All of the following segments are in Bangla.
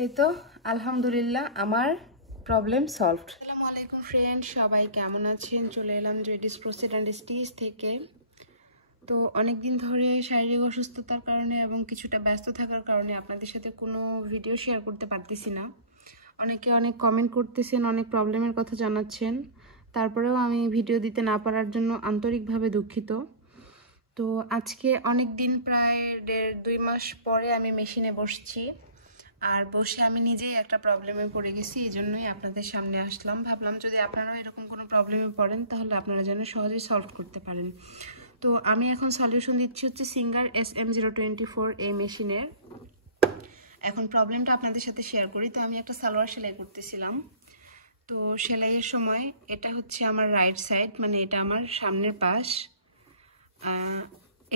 তো এই তো আলহামদুলিল্লাহ আমার প্রবলেম সলভড। আসসালামু আলাইকুম ফ্রেন্ড, সবাই কেমন আছেন? চলে এলাম জেডিস ক্রোশেট অ্যান্ড স্টিচ থেকে। তো অনেক দিন ধরে শারীরিক অসুস্থতার কারণে এবং কিছুটা ব্যস্ত থাকার কারণে আপনাদের সাথে কোনো ভিডিও শেয়ার করতে পারতেছি না। অনেকে অনেক কমেন্ট করতেছেন, অনেক প্রবলেমের কথা জানাচ্ছেন, তারপরেও আমি ভিডিও দিতে না পারার জন্য আন্তরিকভাবে দুঃখিত। তো আজকে অনেক দিন, প্রায় 1.5-2 মাস পরে আমি মেশিনে বসছি, আর বসে আমি নিজেই একটা প্রবলেমে পড়ে গেছি। এই জন্যই আপনাদের সামনে আসলাম। ভাবলাম যদি আপনারাও এরকম কোনো প্রবলেমে পড়েন তাহলে আপনারা যেন সহজেই সলভ করতে পারেন। তো আমি এখন সলিউশন দিচ্ছি হচ্ছে সিঙ্গার SM024 এই মেশিনের। এখন প্রবলেমটা আপনাদের সাথে শেয়ার করি। তো আমি একটা সালোয়ার সেলাই করতেছিলাম। তো সেলাইয়ের সময় এটা হচ্ছে আমার রাইট সাইড, মানে এটা আমার সামনের পাশ।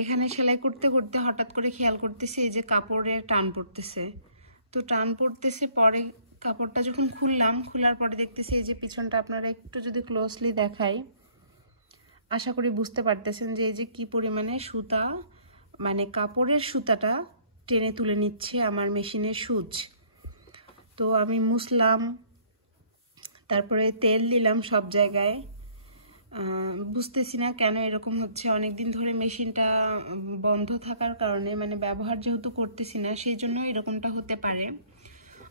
এখানে সেলাই করতে করতে হঠাৎ করে খেয়াল করতেছি এই যে কাপড়ের টান পড়তেছে। তো টান পড়তেছে, পরে কাপড়টা যখন খোলার পরে দেখতেছি এই যে পিছনটা, আপনারা একটু যদি ক্লোজলি দেখাই আশা করি বুঝতে পারতেছেন যে এই যে কি পরিমাণে সুতা, মানে কাপড়ের সুতাটা টেনে তুলে নিচ্ছে আমার মেশিনের সুচ। তো আমি মুছলাম, তারপরে তেল দিলাম সব জায়গায়। বুঝতেছি না কেন এরকম হচ্ছে। অনেক দিন ধরে মেশিনটা বন্ধ থাকার কারণে, মানে ব্যবহার যেহেতু করতেছি না, সেই জন্য এরকমটা হতে পারে,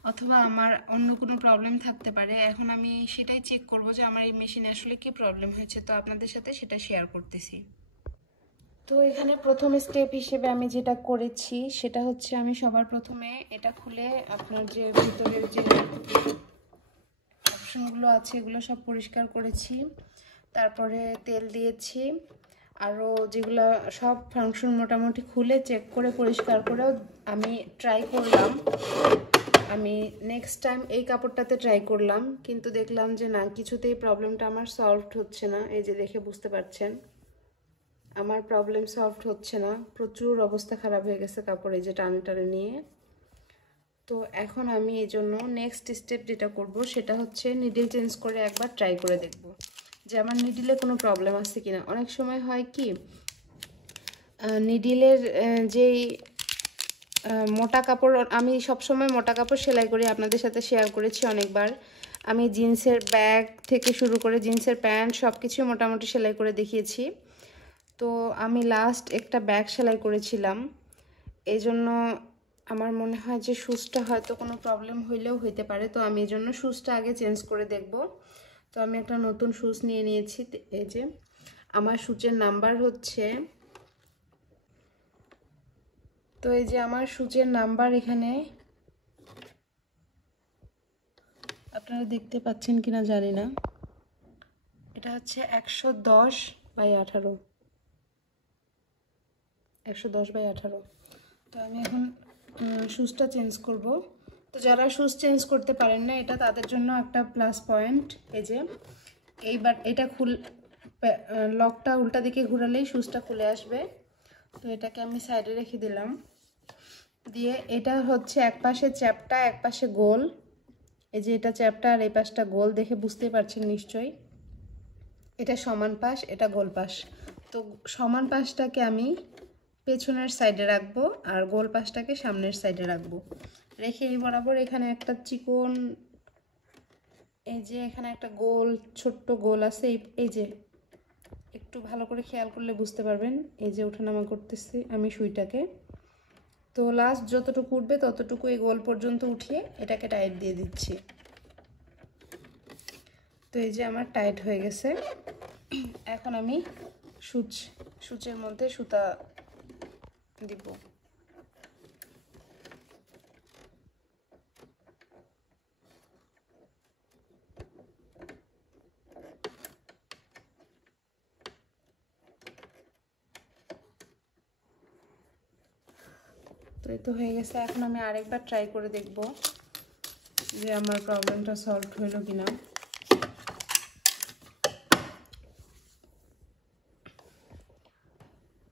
অথবা আমার অন্য কোনো প্রবলেম থাকতে পারে। এখন আমি সেটাই চেক করব যে আমার এই মেশিনে আসলে কি প্রবলেম হয়েছে। তো আপনাদের সাথে সেটা শেয়ার করতেছি। তো এখানে প্রথম স্টেপ হিসেবে আমি যেটা করেছি সেটা হচ্ছে আমি সবার প্রথমে এটা খুলে আপনার যে ভিতরের যে অপশনগুলো আছে এগুলো সব পরিষ্কার করেছি। তারপরে তেল দিয়েছি, আরও যেগুলো সব ফাংশন মোটামুটি খুলে চেক করে পরিষ্কার করেও আমি ট্রাই করলাম। আমি নেক্সট টাইম এই কাপড়টাতে ট্রাই করলাম, কিন্তু দেখলাম যে না, কিছুতেই প্রবলেমটা আমার সলভড হচ্ছে না। এই যে দেখে বুঝতে পারছেন আমার প্রবলেম সলভড হচ্ছে না। প্রচুর অবস্থা খারাপ হয়ে গেছে কাপড়ে যে টানে টানে নিয়ে। তো এখন আমি এই জন্য নেক্সট স্টেপ যেটা করব সেটা হচ্ছে নিডল চেঞ্জ করে একবার ট্রাই করে দেখব যে আমার নিডলে কোনো প্রবলেম আছে কিনা। অনেক সময় হয় কি, নিডলের যেই মোটা কাপড়, আমি সবসময় মোটা কাপড় সেলাই করি, আপনাদের সাথে শেয়ার করেছি অনেকবার। আমি জিন্সের ব্যাগ থেকে শুরু করে জিন্সের প্যান্ট সব কিছু মোটামুটি সেলাই করে দেখিয়েছি। তো আমি লাস্ট একটা ব্যাগ সেলাই করেছিলাম, এই জন্য আমার মনে হয় যে শুজটা হয়তো কোনো প্রবলেম হইলেও হইতে পারে। তো আমি এই জন্য শুজটা আগে চেঞ্জ করে দেখব। তো আমি একটা নতুন শুজ নিয়ে নিয়েছি। এই যে আমার শুজের নাম্বার হচ্ছে, তো এই যে আমার শুজের নাম্বার এখানে আপনারা দেখতে পাচ্ছেন কিনা জানি না, এটা হচ্ছে 110/18, 110/18। তো আমি এখন শুজটা চেঞ্জ করব। তো যারা শুজ চেঞ্জ করতে পারেন না, এটা তাদের জন্য একটা প্লাস পয়েন্ট। এই যে এইবার এটা লকটা উল্টা দিকে ঘোরালেই শুজটা খুলে আসবে। তো এটাকে আমি সাইডে রেখে দিলাম, দিয়ে এটা হচ্ছে এক পাশে চ্যাপটা এক পাশে গোল। এই যে এটা চ্যাপটা আর এই পাশটা গোল, দেখে বুঝতেই পারছেন নিশ্চয়ই। এটা সমান পাশ, এটা গোল পাশ। তো সমান পাশটাকে আমি পেছনের সাইডে রাখবো আর গোল পাশটাকে সামনের সাইডে রাখবো। রেখে এই বরাবর এখানে একটা চিকন, এই যে এখানে একটা গোল, ছোট্ট গোল আছে। এই যে একটু ভালো করে খেয়াল করলে বুঝতে পারবেন, এই যে ওঠানামা করতেছি আমি সুইটাকে। তো লাস্ট যতটুকু উঠবে ততটুকু এই গোল পর্যন্ত উঠিয়ে এটাকে টাইট দিয়ে দিচ্ছি। তো এই যে আমার টাইট হয়ে গেছে। এখন আমি সূচের মধ্যে সুতা দিব। তো এই তো হয়ে গেছে। এখন আমি আরেকবার ট্রাই করে দেখব যে আমার প্রবলেমটা সলভ হলো কিনা।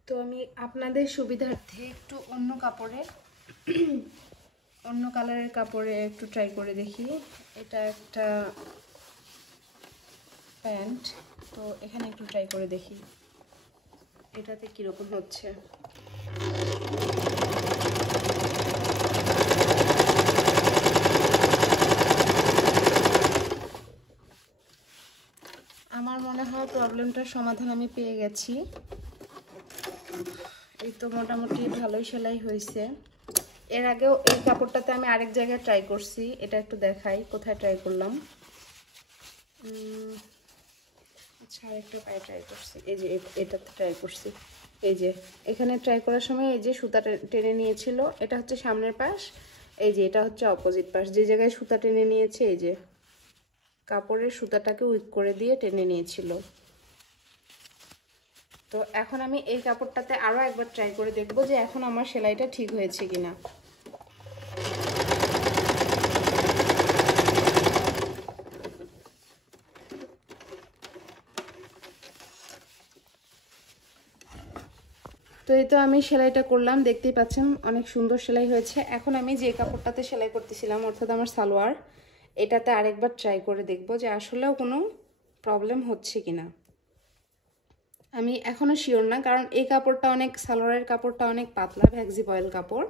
তো আমি আপনাদের সুবিধার্থে একটু অন্য কালারের কাপড়ে একটু ট্রাই করে দেখি। এটা একটা প্যান্ট, তো এখানে একটু ট্রাই করে দেখি এটাতে কীরকম হচ্ছে। প্রবলেমটার সমাধান আমি পেয়ে গেছি। এই তো মোটামুটি ভালোই সেলাই হয়েছে। এর আগেও এই কাপড়টাতে আমি আরেক জায়গায় ট্রাই করছি, এটা একটু দেখাই কোথায় ট্রাই করলাম। আচ্ছা, আরেকটা পায়ে ট্রাই করছি, এই যে এটাতে ট্রাই করছি। এই যে এখানে ট্রাই করার সময় এই যে সুতা টেনে নিয়েছিল, এটা হচ্ছে সামনের পাশ, এই যে এটা হচ্ছে অপোজিট পাশ। যে জায়গায় সুতা টেনে নিয়েছে এই যে কাপড়ের সুতাটাকে উইক করে দিয়ে টেনে নিয়েছিল। তো এখন আমি এই কাপড়টাতে আরও একবার ট্রাই করে দেখব যে এখন আমার সেলাইটা ঠিক হয়েছে কিনা। তো এই তো আমি সেলাইটা করলাম, দেখতেই পাচ্ছেন অনেক সুন্দর সেলাই হয়েছে। এখন আমি যে কাপড়টাতে সেলাই করতেছিলাম অর্থাৎ আমার সালোয়ার, এটাতে আরেকবার ট্রাই করে দেখব যে আসলেও কোনো প্রবলেম হচ্ছে কিনা। আমি এখনও শিওর না, কারণ এই কাপড়টা অনেক, সালোয়ারের কাপড়টা অনেক পাতলা, ভ্যাক্সি বয়েল কাপড়।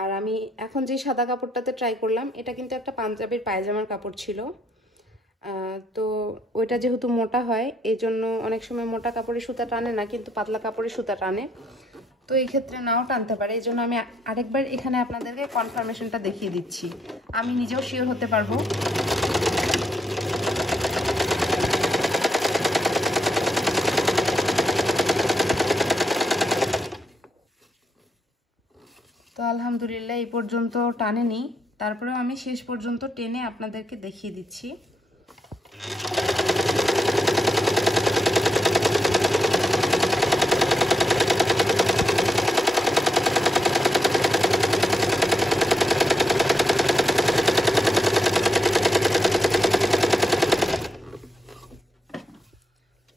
আর আমি এখন যে সাদা কাপড়টাতে ট্রাই করলাম, এটা কিন্তু একটা পাঞ্জাবির পায়জামার কাপড় ছিল। তো ওইটা যেহেতু মোটা হয়, এই জন্য অনেক সময় মোটা কাপড়ের সুতা টানে না, কিন্তু পাতলা কাপড়ের সুতা টানে। তো এই ক্ষেত্রে নাও টানতে পারে, এই জন্য আমি আরেকবার এখানে আপনাদেরকে কনফার্মেশনটা দেখিয়ে দিচ্ছি, আমি নিজেও শিওর হতে পারবো। তো আলহামদুলিল্লাহ এই পর্যন্ত টানেনি, তারপরেও আমি শেষ পর্যন্ত টেনে আপনাদেরকে দেখিয়ে দিচ্ছি।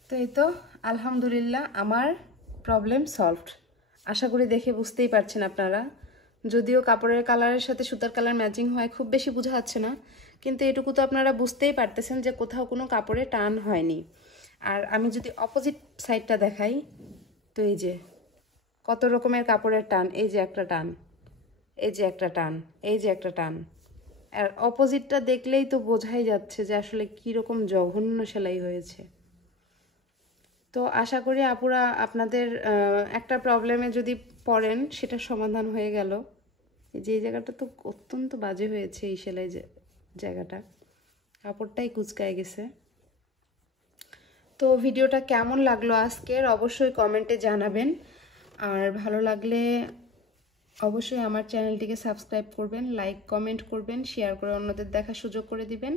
তো এই তো আলহামদুলিল্লাহ আমার প্রবলেম সলভড। আশা করি দেখে বুঝতেই পারছেন আপনারা, যদিও কাপড়ের কালারের সাথে সুতার কালার ম্যাচিং হয়, খুব বেশি বোঝা যাচ্ছে না, কিন্তু এটুকু তো আপনারা বুঝতেই পারতেছেন যে কোথাও কোনো কাপড়ে টান হয়নি। আর আমি যদি অপোজিট সাইডটা দেখাই, তো এই যে কত রকমের কাপড়ের টান, এই যে একটা টান, এই যে একটা টান, এই যে একটা টান। আর অপোজিটটা দেখলেই তো বোঝাই যাচ্ছে যে আসলে কীরকম জঘন্য সেলাই হয়েছে। তো আশা করি আপুরা আপনাদের একটা প্রবলেমে যদি পড়েন সেটার সমাধান হয়ে গেল। যে জায়গাটা তো অত্যন্ত বাজে হয়েছে, এই সেলাই জায়গাটা, কাপড়টাই কুচকায় গেছে। তো ভিডিওটা কেমন লাগলো আজকের অবশ্যই কমেন্টে জানাবেন, আর ভালো লাগলে অবশ্যই আমার চ্যানেলটিকে সাবস্ক্রাইব করবেন, লাইক কমেন্ট করবেন, শেয়ার করে অন্যদের দেখার সুযোগ করে দিবেন।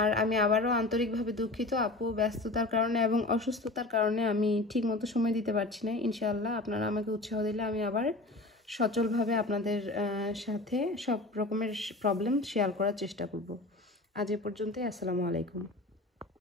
আর আমি আবারও আন্তরিকভাবে দুঃখিত, আপু ব্যস্ততার কারণে এবং অসুস্থতার কারণে আমি ঠিকমতো সময় দিতে পারছি না। ইনশাআল্লাহ আপনারা আমাকে উৎসাহ দিলে আমি আবার সচলভাবে আপনাদের সাথে সব রকমের প্রবলেম শেয়ার করার চেষ্টা করব। আজ এ পর্যন্তই, আসসালামু আলাইকুম।